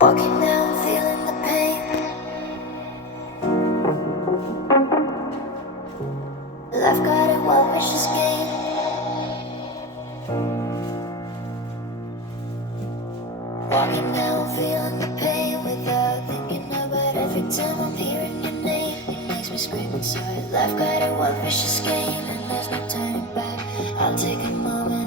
Walking down, feeling the pain. Life got a wild, vicious game. Walking down, feeling the pain without thinking about it. Every time I'm hearing your name, it makes me scream inside. Life got a wild, vicious game, and there's no turning back. I'll take a moment.